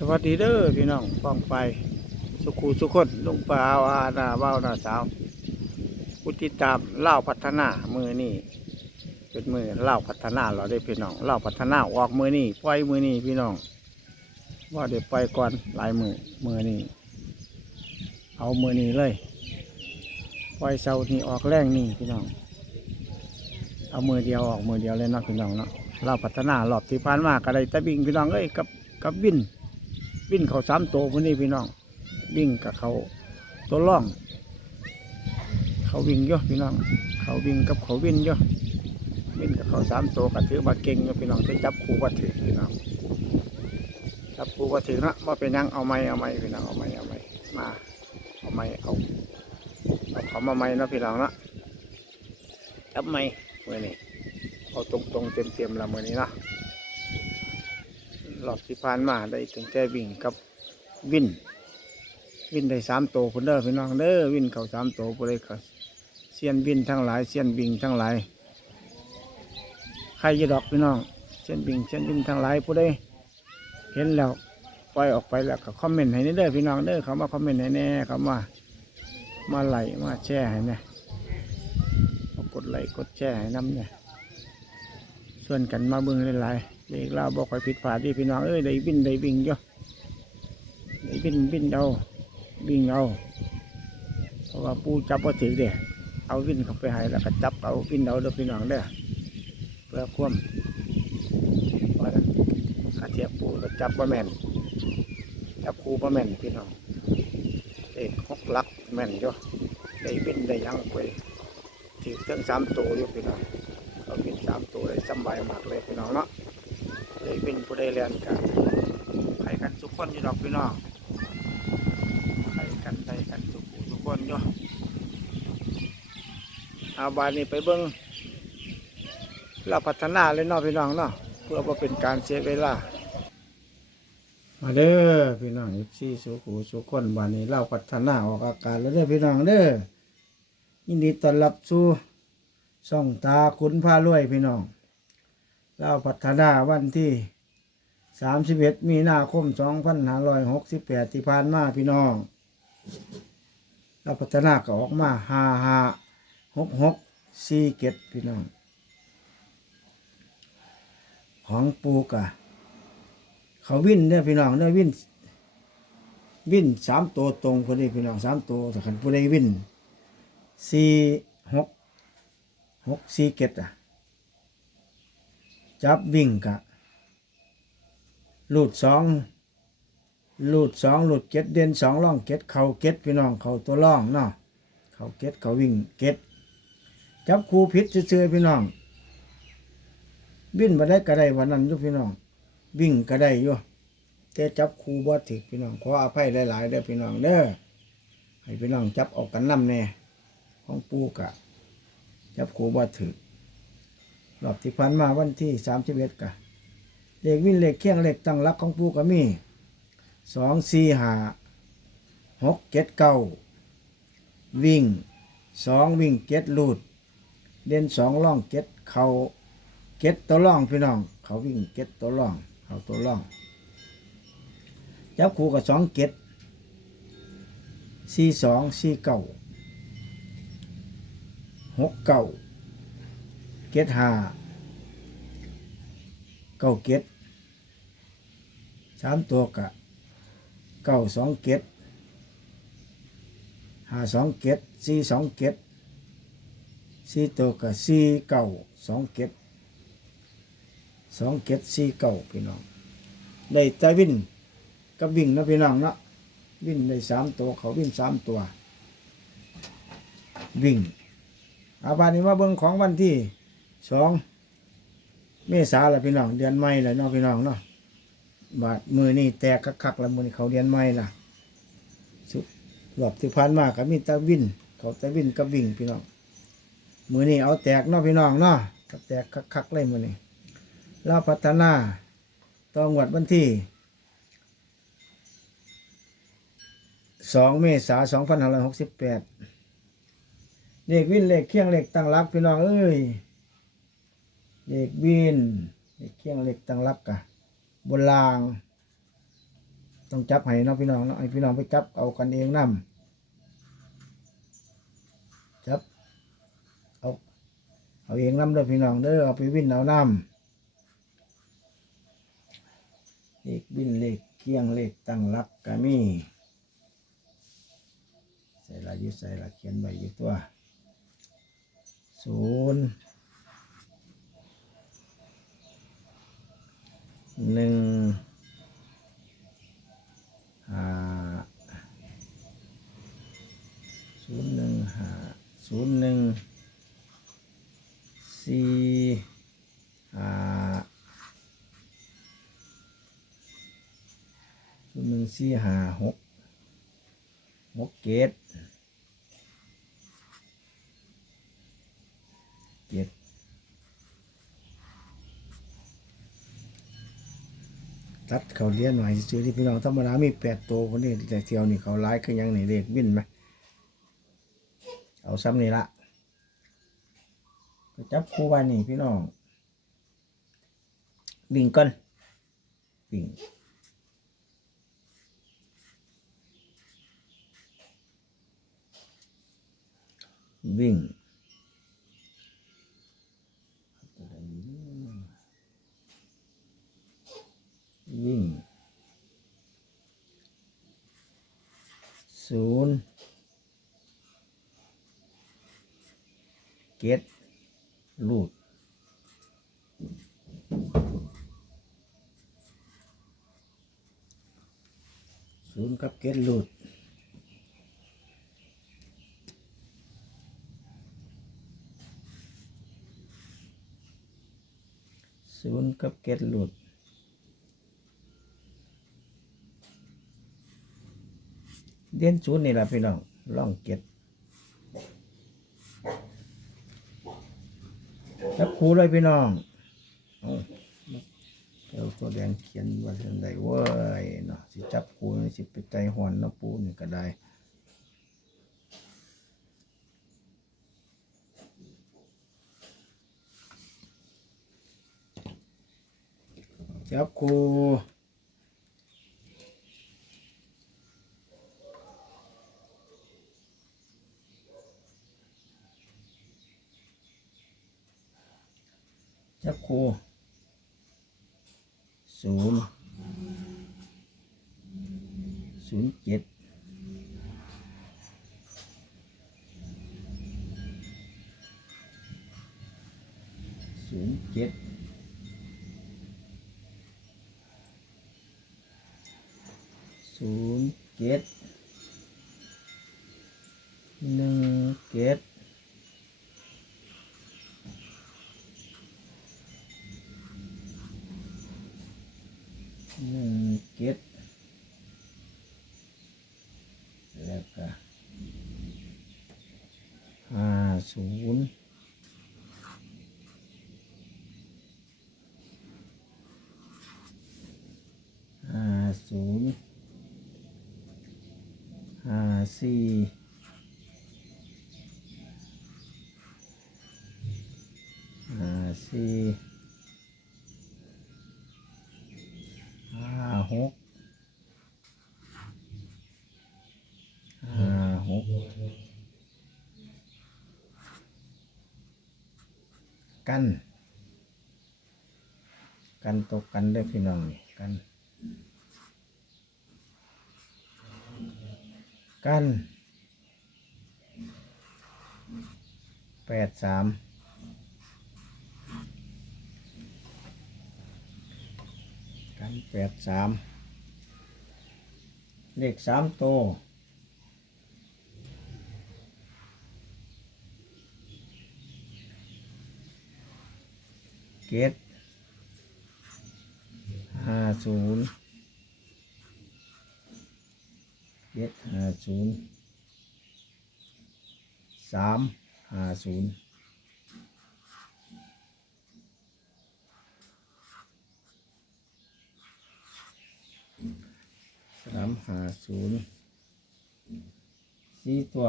สวัสดีเด้อพี่น้องป้องไป สุขูสุคนลุงปลาเอาอาหน้าเบ้าหน้าสาวผู้ติดตามเล่าพัฒนามือนี่เป็นมือเล่าพัฒนาเราได้พี่น้องเล่าพัฒนาออกมือนี่ปล่อยมือนี่พี่น้อง ว่าเดี๋ยวปล่อยก่อนหลายมือมือนี่เอามือนี่เลยปล่อยเสานี่ออกแรงนี่พี่น้อง เอามือเดียวออกมือเดียวเลยเนาะพี่น้องเนาะเราพัฒนารอบที่ผ่านมาก็ได้ตะบิงพี่น้องเอ้ยกับกับวิน วินเขาสามตัวพวกนี้พี่น้อง วิ่งกับเขาตัวล่อง เขาวิ่งเยอะพี่น้อง เขาวิ่งกับเขาวินเยอะวินกับเขาสามตัวก็ถือว่าเก่งอยู่พี่น้องที่จับคู่ก็ถือพี่น้องจับคู่ก็ถือนะว่าเป็นยังเอาไม้เอาไม้พี่น้องเอาไม้เอาไม้มาเอาไม้เอาเอาเขามาไม้นะพี่น้องนะจับไม้เมื่อนี้เอาตรงตรงๆเต็มเต็มๆละเมื่อนี้นาะรอบที่ผ่านมาได้ถึงใจวิ่งกับวินวินได้สามโตวคนเด้อพี่น้องเด้อวินเข่าสามโตวผู้ใดก็เซียนวินทั้งหลายเซียนวิ่งทั้งหลายใครจะดอกพี่น้องเซียนวิ่งเซียนวินทั้งหลายผู้ใดเห็นแล้วปล่อยออกไปแล้วก็คอมเมนต์ให้เด้อพี่น้องเด้อเขามาคอมเมนต์ให้แน่เขามามาไลค์มาแชร์ให้แน่มากดไลค์กดแชร์ให้น้ำเนี่ย ส่วนกันมาเบิ่งหลายๆเลขเราบอกค่อยผิดพลาดที่พี่น้องเอ้ยได้วินได้วิ่งเยอะได้วินวินเอาวิ่งเอาเพราะว่าปูจับว่าถือเด้เอาวิ่นเข้าไปใหายแล้วก็จับเอาวิ่นเอาเด้อพี่น้องเด้อเพื่อความว่าถ้าเทียบปูก็จับว่าแม่นจับคูว่าแม่นพี่น้องเด็กหกลักแม่นอยู่ได้วิ่นได้ยังไปถือเทั้งสามตัวอยู่พี่น้อง เอาวิ่นสามตัวได้สบายมากเลยพี่น้องเนาะได้วิ่นผู้ได้เรียนกันใครกันทุกคนอยู่ดอกพี่น้องใครกันใครกันทุกทุกคนอยู่เอาบานนี้ไปเบิ้งเราพัฒนาเลยเนาะพี่น้องเนาะเพื่อว่าเป็นการเสียเวลามาเด้อพี่น้องที่สุขูสุขคนบานนี้เราพัฒนาออกอากาศแล้วเด้อพี่น้องเด้อยินดีต้อนรับสู่ ช่องตาคุณพารวยพี่น้องเราพัฒนาวันที่สามสิบเอ็ดมีนาคมสองพันห้าร้อยหกสิบแปดที่ผ่านมาพี่น้องเราพัฒนาก็ออกมาห้าห้าหกหกสี่เจ็ดพี่น้อง ของปูกะเขาวิ่นเนี่ยพี่น้องเนี่ยวิ่นวิ่นสามตัวตรงคนนี้พี่น้องสามตัวแต่ขันผู้ใดวิ่นสี่ หกหกสี่เจ็ดอะ จับวิ่งกะลูดสองลูดสองลูดเก็ดเด่นสองล่องเก็ดเข่าเก็ดพี่น้องเข่าตัวล่องเนาะเข่าเก็ดเขาวิ่งเก็ดจับครูพิษเชื่อพี่น้องวิ่งมาได้ก็ได้วันนั้นยู่พี่น้อง วิ่งก็ได้อยู่แต่จับครูบ่ถึกพี่น้องขออภัยหลายๆเด้อพี่น้องเด้อให้พี่น้องจับออกกันน้ำแน่ของปูกะ จับคูบ่ถึกรอบที่ผ่านมาวันที่สามสิบเอ็ดกะเลขวิ่งเลขเคียงเลขตั้งรักของปูก็มีสองสี่หาหกเจ็ดเก้าวิ่งสองวิ่งเจ็ดลูด เด่นสองล่องเจ็ดเขาเจ็ดตัวล่องพี่น้อง เขาวิ่งเจ็ดตัวล่อง เขาตัวล่องจับคู่กับสองเจ็ดสี่สองสี่เก้า หกเก้าเจ็ดห้าเก้าเกตสามตัวกะเก้าสองเกตห้าสองเกตสี่สองเกตสี่ตัวกะสี่เก้าสองเกตสองเกตสี่เก้าพี่น้องได้ใจวิ่นกับวิ่งนะพี่น้องเนาะวิ่งได้สามตัวเขาวิ่งสามตัว วิ่ง อาบานนี้มาเบิ่งของวันที่สองเมษาละพี่น้องเดือนใหม่ละเนาะพี่น้องเนาะบาดมือนี่แตกคักๆละมือนี่เขาเดือนใหม่ละสุรอบที่ผ่านมาก็มีตะวิน เขาตะวินกับวิ่งพี่น้องมือนี่เอาแตกเนาะพี่น้องเนาะก็แตกคักๆเลยมือนี่เราพัฒนาตองวัดวันที่สองเมษาสองพันห้าร้อยหกสิบแปด เลขวินเลขเคียงเลขตั้งรักพี่น้องเอ้ยเด็กบินเด็กเคียงเล็กตั้งรักกะบนราง ต้องจับให้น้องพี่น้องเนาะให้พี่น้องไปจับเอากันเองนํจับเอาเอาเองนํเด้อพี่น้องเด้อเอาไปวิ่นเอานํเลขวิ่นเลขเคียงเลขตั้งรักก็มีใส่ละอยุใส่ละเขียนไว้อยู่ตัว ศูนย์หนึ่งห้าศูนย์หนึ่งห้าศูนย์หนึ่งสี่ห้าศูนย์หนึ่งสี่ห้าหกหกเกตเจ็ด ตัดเขาเลี้ยนหน่อยซื้อที่พี่น้องธรรมดามีแปดตัวคนนี้แต่เที่ยวนี่เขาร้ายคือหยังนี่เด็กบินไหมเอาซ้ำนี่ละจับคู่ไว้นี่พี่น้องวิ่งก่อนวิ่งวิ่งวิ่งศูนย์ เกตลูดศูนย์กับเกตลูดศูนย์กับเกตลูดเด่นศูนย์นี่แหละพี่น้องล่องเก็ดจับ ครูเลยพี่น้องเอาเดี๋ยวตัวแดงเขียนว่าจังไดเว้ยเนาะสิจับครูสิไปใจหอนนะปูนี่ก็ได้จับคู จับครูศูนย์ศูนย์เจ็ดศูนย์เจ็ดศูนย์เจ็ดหนึ่งเจ็ด หนึ่งเจ็ดแล้วก็ห้า ศูนย์ห้าศูนย์ห้าสี่ห้าสี่ห้าหกห้าหก กัน กันตกกันได้พี่น้องนี่กัน กันแปดสามกันแปดสามเลขสามโตว เกตห้าศูนย์เกตห้าศูนย์สามห้าศูนย์สามห้าศูนย์สี่ตัว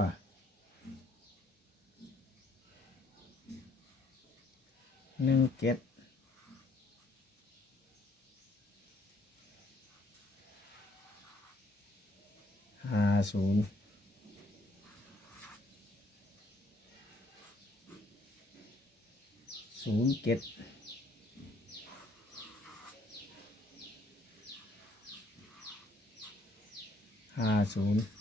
หนึ่งเจ็ดาศูนย์ศูนย์เจ็ดห้าศูนย์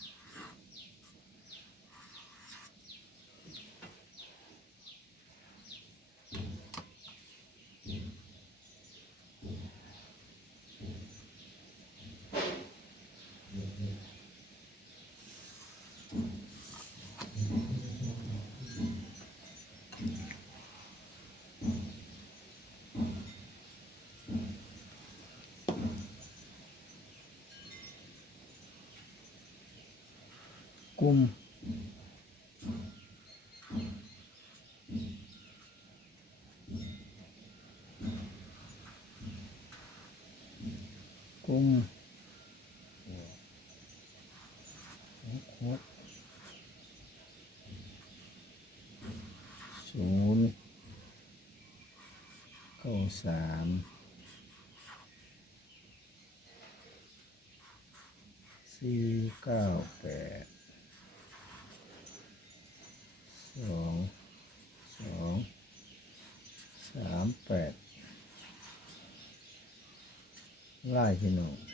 กลุ่มกลุ่มหกหกศูนย์เก้าสามสี่เก้าแปด ส องสองสามแปดไล่พี่น้อง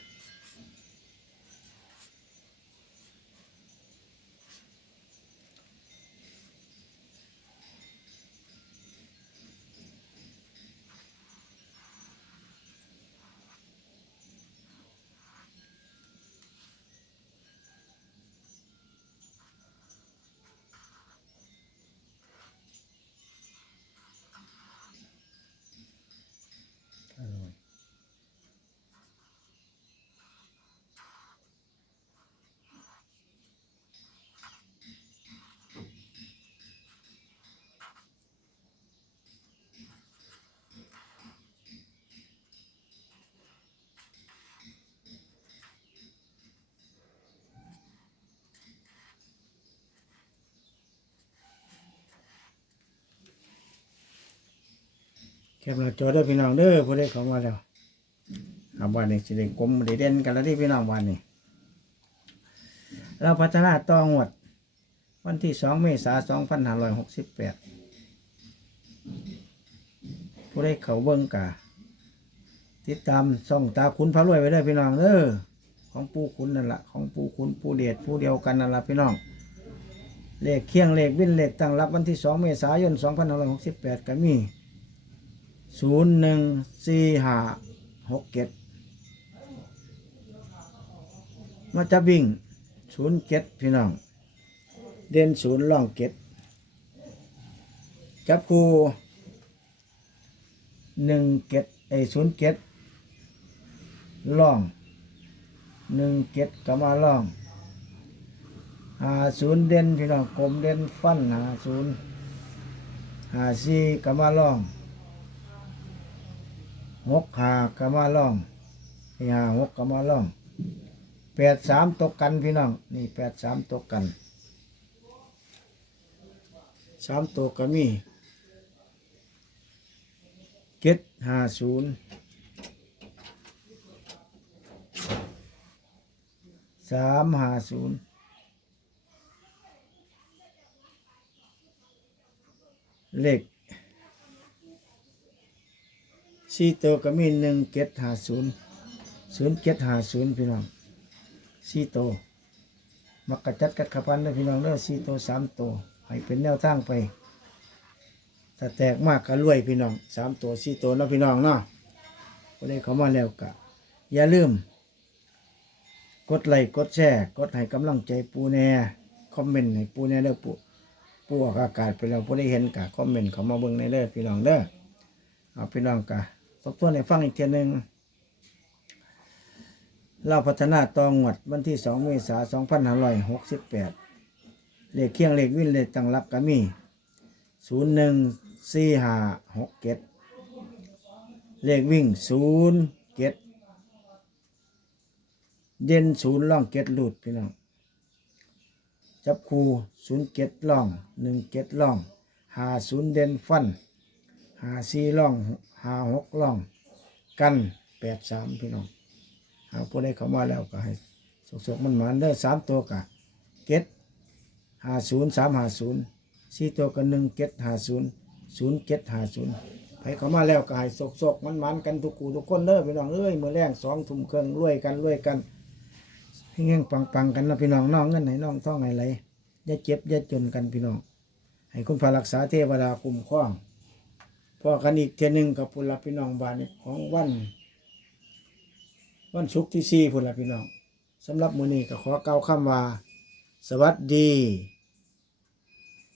คปหน้าจอเด้พี่น้องเด้อผู้ใดเข้ามาแล้วอาวันนี้สิได้กลมได้เด่นกันแล้วที่พี่น้องวันนี้ เราพัฒนาต่องวด วันที่สองเมษายนสองพันห้าร้อยหกสิบแปดผู้ใดเขาเบิ้งกะติดตามช่องตาคุณพระรวยไว้เลยพี่น้องเด้อของปูคุณนั่นแหละของปูคุณปูเดชผู้เดียวกันนั่นแหละพี่น้องเลขเคียงเลขวินเลขตั้งรับวันที่สองเมษายนสองพันห้าร้อยหกสิบแปดก็มี ศูนย์หนึ่งสี่ห้าหกเจ็ดมาจะวิ่งศูนย์เจ็ดพี่น้อง เด่นศูนย์ล่องเจ็ดจับคูหนึ่งเจ็ดไอศูนย์เจ็ดล่องหนึ่งเจ็ดก็มาล่องหาศูนย์เด่นพี่น้องกลมเด่นฟันหาศูนย์หาสี่ก็มาล่อง หกหาก็มาล่องหาหกก็มาล่องแปดสามตกกันพี่น้อง นี่แปดสามตกกันสามตัวก็มีเจ็ดห้าศูนย์สามห้าศูนย์เลข สี่ตัวก็มีหนึ่งเจ็ดหาศูนย์ศูนย์เจ็ดหาศูนย์พี่น้องสี่ตัวมักกระจัดกัดขับพันเลยพี่น้องเด้อสี่ตัวสามตัวให้เป็นแนวทางไปถ้าแตกมากก็รวยพี่น้องสามตัวสี่ตัวเนาะพี่น้องเนาะก็เลยเขามาแล้วกะอย่าลืม กดไลค์กดแชร์กดให้กำลังใจปูแน่คอมเมนต์ให้ปูแน่เด้อปูปูออกอากาศไปแล้วปูได้เห็นกะคอมเมนต์เขามาเบิ่งในเด้อพี่น้องเด้อเอาพี่น้องกะ ทบทวนให้ฟังอีกเทียหนึงเราพัฒนาตองวดวันที่สองเมษายนสองพันห้าร้อยหกสิบแปดเลขเคียงเลขวินเลขตั้งรับก็มีศูนย์หนึ่งสี่ห้าหกเจ็ดเลขวิ่งศูนย์เจ็ดเด่นศูนย์ล่องเจ็ดหลุดพี่น้องจับคูศูนย์เจ็ดล่องหนึ่งเจ็ดล่องหาศูนย์เด่นฟันหาสี่ล่อง หาหกล่อง กันแปดสามพี่น้องเอาผู้ใดเข้ามาแล้วก็ให้สกๆมันหมานเด้อสามตัวกะเก็ดห้าศูนย์สามห้าศูนย์สี่ตัวกันหนึ่งเก็ดห้าศูนย์ศูนย์เก็ดห้าศูนย์ไปเข้ามาแล้วก็ให้สกสกมันมันกันทุกคู่ทุกคนเด้อพี่น้องเอ้ยมือแรงสองทุ่มเครื่องรวยกันรวยกันให้เงี้ยปังปังกันนะพี่น้องน้องเงินไหนน้องท่องไหนไหลอย่าเจ็บอย่าจนกันพี่น้อง ให้คุณพระรักษาเทวดาคุ้มครอง พอกันอีกเทียหนึ่งกับพุนละพี่น้องบ้านนี้ของวัน วันศุกร์ที่สี่พุนละพี่น้องสำหรับมื้อนี้ก็ขอเก่าคำว่า สวัสดี